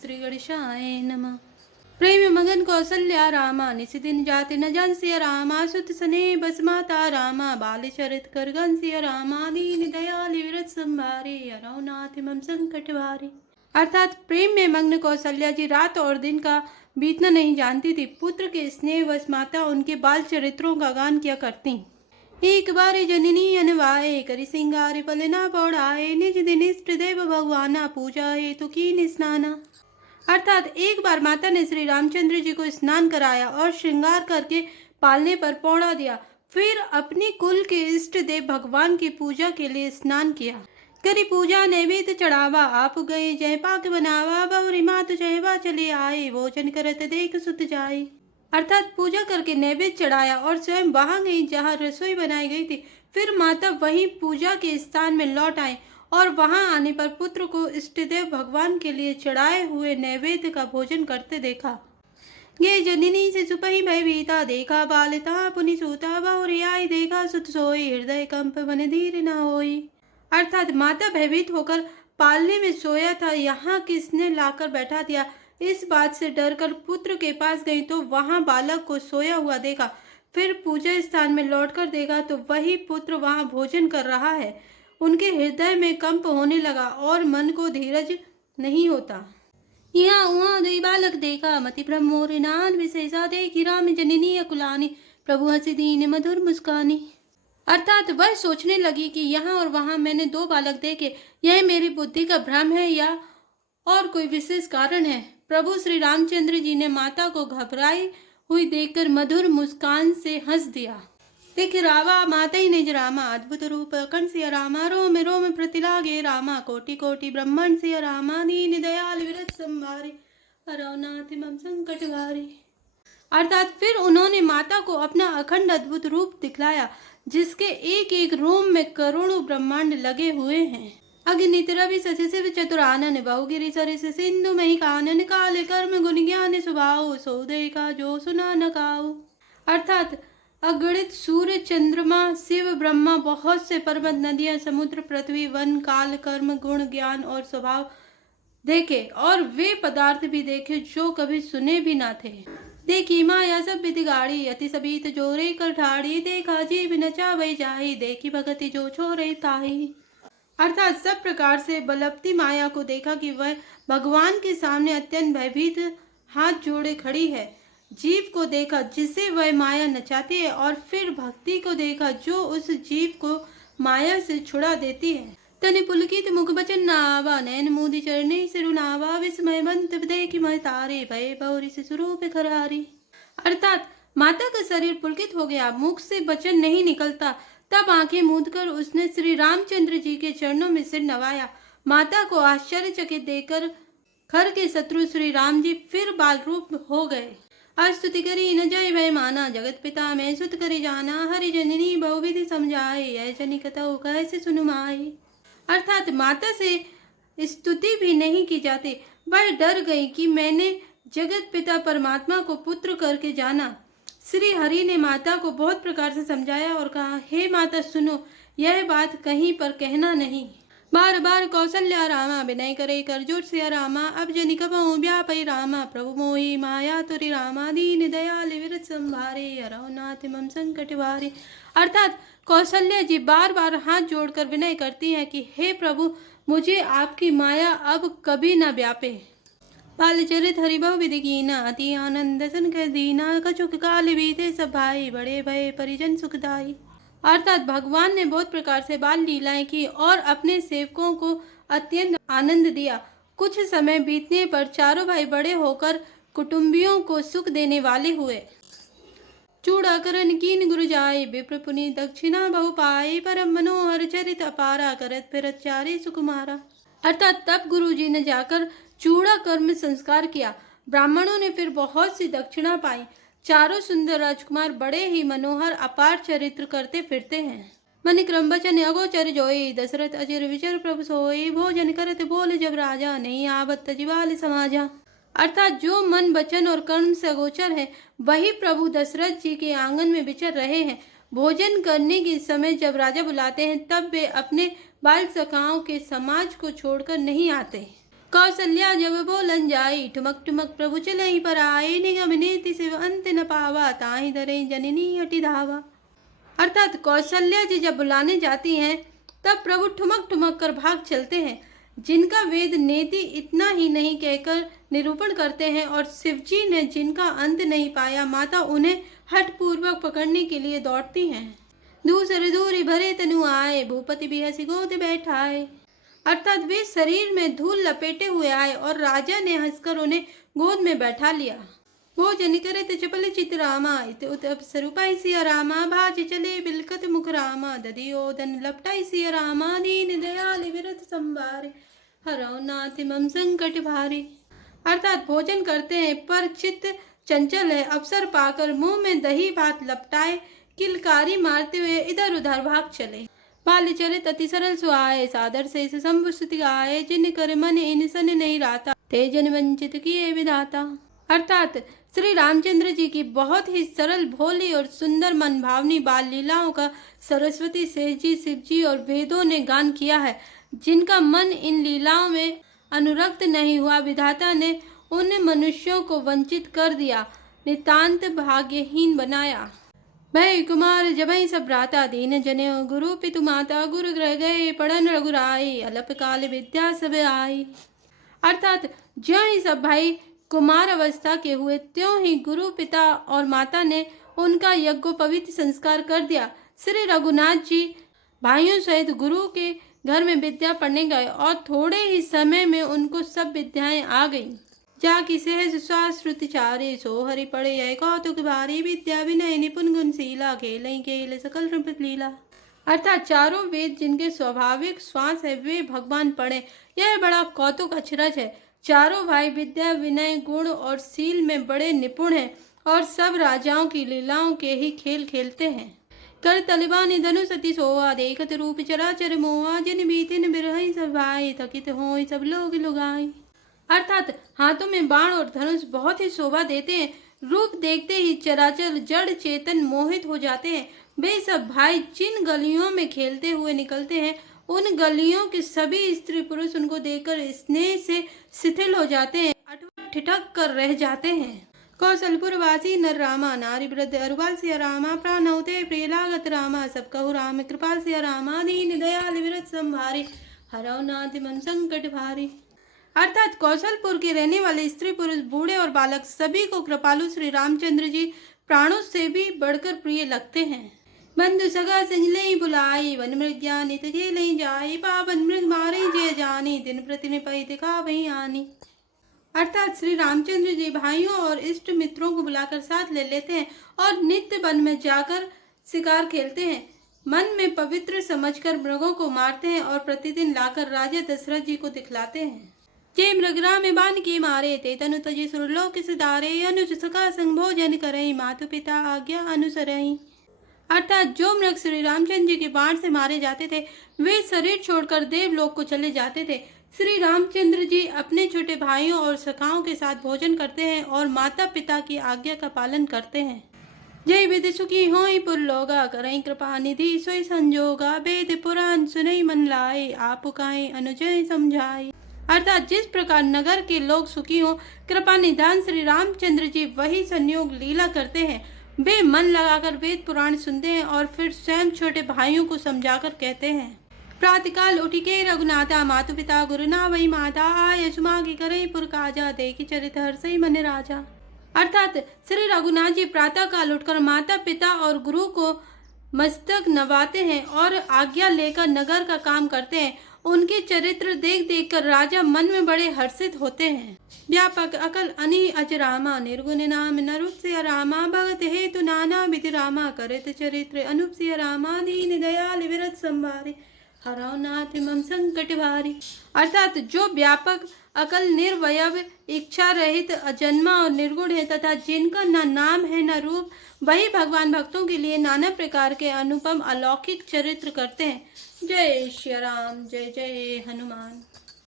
श्री गणेशाय नमः। प्रेम मगन कौसल्या रामा निशिदिन जाति न जनसिय रामा सुत सने बस माता रामा बाल चरित कर गंसिय रामा दीन दयाल विरत संभारे अरौनाथ मम संकट भारे। अर्थात प्रेम में मग्न कौशल्या जी रात और दिन का बीतना नहीं जानती थी। पुत्र के स्नेह वश माता उनके बाल चरित्रों का गान किया करती। एक बार जननी अनवाए करि सिंगार पलना पौड़ाए निज दिन इष्ट देव भगवाना पूजा हेतु कीन स्नाना। अर्थात एक बार माता ने श्री रामचंद्र जी को स्नान कराया और श्रृंगार करके पालने पर पौड़ा दिया। फिर अपनी कुल के इष्ट देव भगवान की पूजा के लिए स्नान किया। करी पूजा नैवेद्य चढ़ावा आप गए जय पाक बनावा बहुरी मात जयवा चले आए भोजन करत देख सुत जाए। अर्थात पूजा करके नैवेद्य चढ़ाया और स्वयं वहां गई जहां रसोई बनाई गई थी। फिर माता वहीं पूजा के स्थान में लौट आए और वहां आने पर पुत्र को इष्टदेव भगवान के लिए चढ़ाए हुए नैवेद्य का भोजन करते देखा। ये जननी से सुपही भयभीता देखा बालता पुनि सूता बहुरी आई देखा सुत सोई हृदय कंप मन धीर न होई। अर्थात माता भयभीत होकर पालने में सोया था, यहाँ किसने लाकर बैठा दिया। इस बात से डरकर पुत्र के पास गई तो वहां बालक को सोया हुआ देखा। फिर पूजा स्थान में लौटकर देखा तो वही पुत्र वहां भोजन कर रहा है। उनके हृदय में कंप होने लगा और मन को धीरज नहीं होता। यहाँ उहाँ दुई बालक देखा मति भ्रम मोर नान विशेषा देखी राम जननी अकुलानी प्रभु हंसी दीन मधुर मुस्कानी। अर्थात वह सोचने लगी कि यहाँ और वहां मैंने दो बालक देखे, यह मेरी बुद्धि का भ्रम है या और कोई विशेष कारण है। प्रभु श्री रामचंद्र जी ने माता को घबराई हुई देखकर मधुर मुस्कान से हंस दिया। देख रावा माता ही निज रामा अद्भुत रूप कंसिय रामा रोम रोम प्रतिलागे रामा कोटि कोटि ब्रह्मण सिय रामा दीन दयाल विरत संभारे अरौनाथ मम संकट भारे। अर्थात फिर उन्होंने माता को अपना अखंड अद्भुत रूप दिखलाया जिसके एक एक रोम में करोड़ों ब्रह्मांड लगे हुए हैं। अग्नित रवि शशि शिव चतुरानन बहुगिरि सरिस सिंधु मही कानन काल कर्म गुण ज्ञान स्वभाव सौदय का जो सुना न काऊ। अर्थात अगणित सूर्य चंद्रमा शिव ब्रह्मा बहुत से पर्वत नदियां समुद्र पृथ्वी वन काल कर्म गुण ज्ञान और स्वभाव देखे और वे पदार्थ भी देखे जो कभी सुने भी ना थे। देखी माया सब विधि गाड़ी अति सबीत जोरे कर ठाड़ी देखा जीव नचा वही जाही देखी भगति जो छोरे ताही। अर्थात सब प्रकार से बलवती माया को देखा कि वह भगवान के सामने अत्यंत भयभीत हाथ जोड़े खड़ी है। जीव को देखा जिसे वह माया नचाती है और फिर भक्ति को देखा जो उस जीव को माया से छुड़ा देती है। तनि पुलकित मुख बचन नावा नैन मोदी चरणे सिरुनावा विस्मय बंत देखी मैं तारे भय बहुरी से स्वरूप खरारी। अर्थात माता का शरीर पुलकित हो गया, मुख से वचन नहीं निकलता। तब आंखें मूंदकर उसने श्री रामचंद्र जी के चरणों में सिर नवाया। माता को आश्चर्यचकित देखकर खर के शत्रु श्री राम जी फिर बाल रूप हो गए। स्तुति करी न जय भय माना जगत पिता में सुत करी जाना हरि जननी बहुविधि समझाए यह जनी कतौ कैसे सुनुमाए। अर्थात माता से स्तुति भी नहीं की जाती। वह डर गई कि मैंने जगत पिता परमात्मा को पुत्र करके जाना। श्री हरि ने माता को बहुत प्रकार से समझाया और कहा, हे माता सुनो, यह बात कहीं पर कहना नहीं। बार बार कौशल्या रामा विनय करे कर जोर सिया रामा अब जनि कबहु व्यापई रामा प्रभु मोहि माया तुरि रामा दीन दयाल विरत संभारे अरौनाथ मम संकट भारे। अर्थात कौशल्या जी बार बार हाथ जोड़कर विनय करती हैं कि हे प्रभु मुझे आपकी माया अब कभी न व्यापे। बाल चरित हरिभव विधि कीना अति आनंद सन कर दीना कछुक काल बीते सब भाई बड़े भय परिजन सुखदाई। अर्थात भगवान ने बहुत प्रकार से बाल लीलाएं की और अपने सेवकों को अत्यंत आनंद दिया। कुछ समय बीतने पर चारों भाई बड़े होकर कुटुंबियों को सुख देने वाले हुए। चूड़ाकरण कीन गुरु जाए विप्र पुनि दक्षिणा बहु पाए परम मनोहर चरित अपारा करत फिरत चारे सुकुमारा। अर्थात तब गुरु जी ने जाकर चूड़ा कर्म संस्कार किया। ब्राह्मणों ने फिर बहुत सी दक्षिणा पाई। चारों सुंदर राजकुमार बड़े ही मनोहर अपार चरित्र करते फिरते हैं। मन क्रम बचन अगोचर जोई दशरथ अजर विचर प्रभु सोई भोजन करत बोल जब राजा नहीं आवत जीवाल समाजा। अर्थात जो मन वचन और कर्म से अगोचर है वही प्रभु दशरथ जी के आंगन में विचर रहे हैं। भोजन करने के समय जब राजा बुलाते हैं तब वे अपने बाल सखाओं के समाज को छोड़कर नहीं आते। कौशल्या जब बोलन जाई, ठुमक ठुमक प्रभु चलई पर आए, निगम नीति शिव अंत न पावा, ताहि धरे जननी हटि धावा। अर्थात कौशल्या जी जब बुलाने जाती हैं तब प्रभु ठुमक ठुमक कर भाग चलते हैं। जिनका वेद नेति इतना ही नहीं कहकर निरूपण करते हैं और शिवजी ने जिनका अंत नहीं पाया, माता उन्हें हठ पूर्वक पकड़ने के लिए दौड़ती हैं। दूसरे दूरी भरे तनु आए, भूपति भी हंसी गोद बैठाए। अर्थात वे शरीर में धूल लपेटे हुए आए और राजा ने हंसकर उन्हें गोद में बैठा लिया। वो जन करे ते चपल चित रामा, इत उत अपसरूपाई सिया रामा, भाज चले बिलकत मुख रामा, दधी ओदन लपटाई सिया रामा, दीन दयाल विरत संभारे, हरौ नाथ मम संकट भारे। अर्थात भोजन करते हैं पर चित्त चंचल है, अवसर पाकर मुंह में दही भात लपटाए किलकारी मारते हुए इधर उधर भाग चले। बाल चरित अति सरल सुहाए, सादर से शंभु स्तुति गाए, जिन कर मन इन सन नहीं राता, ते जन वंचित किए विधाता। अर्थात श्री रामचंद्र जी की बहुत ही सरल भोली और सुंदर मन भावनी बाल लीलाओं का सरस्वती सेठ जी, शिव जी और वेदों ने गान किया है। जिनका मन इन लीलाओं में अनुरक्त नहीं हुआ, विधाता ने उन मनुष्यों को वंचित कर दिया, नितांत भाग्यहीन बनाया। भय कुमार जबई सब भ्राता, दीन जने गुरु पितु माता, गुरु ग्रह गए पढ़न रघुराई, अलप काल विद्या सब आई। अर्थात ज्यों ही सब भाई कुमार अवस्था के हुए, त्यों ही गुरु पिता और माता ने उनका यज्ञोपवीत संस्कार कर दिया। श्री रघुनाथ जी भाइयों सहित गुरु के घर में विद्या पढ़ने गए और थोड़े ही समय में उनको सब विद्याएं आ गईं। जाकी सहज श्रुति चारे, सो हरि पढ़े यह कौतुक भारी, विद्या विनय निपुण गुणशीला, खेलई खेल सकल रूप लीला। अर्थात चारों वेद जिनके स्वाभाविक श्वास है वे भगवान पढ़े, यह बड़ा कौतुक अचरज है। चारों भाई विद्या विनय गुण और शील में बड़े निपुण हैं और सब राजाओं की लीलाओं के ही खेल खेलते हैं। कर तलिबानी धनुष अति सोआ, देखत रूप चराचर मोआ, जिन बीतिन बिरहई सब भाई, थकित होई सब लोग लुगाई। अर्थात हाथों में बाण और धनुष बहुत ही शोभा देते हैं, रूप देखते ही चराचर जड़ चेतन मोहित हो जाते हैं। वे सब भाई जिन गलियों में खेलते हुए निकलते हैं, उन गलियों के सभी स्त्री पुरुष उनको देखकर स्नेह से शिथिल हो जाते हैं, अटवट ठिठक कर रह जाते हैं। कौशलपुर वासी नर रामा, नारी वृद्ध अरुबाल सिया रामा, प्राणौते प्रिय लागत रामा, सब कहु राम कृपाल सिया रामा, दीन दयाल विरत संभारे, हरौ नाथ मम संकट भारे। अर्थात कौशलपुर के रहने वाले स्त्री पुरुष बूढ़े और बालक सभी को कृपालु श्री रामचंद्र जी प्राणों से भी बढ़कर प्रिय लगते हैं। बंधु सगा संग लई बुलाई, वन मृग ज्ञानी तके लई जाई, पावन मृग मारे जय जानी, दिन प्रतिदिन पई दिखा वही आनी। अर्थात श्री रामचंद्र जी भाइयों और इष्ट मित्रों को बुलाकर साथ ले लेते हैं और नित्य वन में जाकर शिकार खेलते हैं। मन में पवित्र समझकर मृगों को मारते हैं और प्रतिदिन लाकर राजा दशरथ जी को दिखलाते हैं। जे मृगरा में बान के मारे, ते तनु तजे सुरलोक सिधारे, अनुज सखा संग भोजन करई, मातु पिता आज्ञा अनुसरई। अर्थात जो मृग श्री रामचंद्र जी के बाण से मारे जाते थे वे शरीर छोड़कर देवलोक को चले जाते थे। श्री रामचंद्र जी अपने छोटे भाइयों और सखाओं के साथ भोजन करते हैं और माता पिता की आज्ञा का पालन करते हैं। जय विधि सुखी होई पुर लोगा, करई कृपा निधि सोई संजोगा, वेद पुराण सुनई मन लाए, आप काई अनुजय समझाए। अर्थात जिस प्रकार नगर के लोग सुखी हो, कृपा निधान श्री रामचंद्र जी वही संयोग लीला करते हैं। वे मन लगाकर वेद पुराण सुनते हैं और फिर स्वयं छोटे भाइयों को समझाकर कहते हैं। प्रातःकाल उठी के रघुनाथा, मातु पिता गुरु ना वही माता, आय सुमा की करई पुर काजा, देखी चरित हर्षई मन राजा। अर्थात श्री रघुनाथ जी प्रातः काल उठकर माता पिता और गुरु को मस्तक नवाते हैं और आज्ञा लेकर नगर का काम करते हैं। उनके चरित्र देख देख कर राजा मन में बड़े हर्षित होते हैं। व्यापक अकल अनि अजरामा, निर्गुण नाम नरूप सिया रामा, भगत हेतु नाना विधि रामा, करत चरित्र अनुप सिया रामा, दीन दयाल विरत संभारे, हरौ नाथ मम संकट भारी। अर्थात जो व्यापक अकल निर्वयव इच्छा रहित अजन्मा और निर्गुण है तथा जिनका न नाम है न रूप, वही भगवान भक्तों के लिए नाना प्रकार के अनुपम अलौकिक चरित्र करते हैं। जय श्री राम, जय जय हनुमान।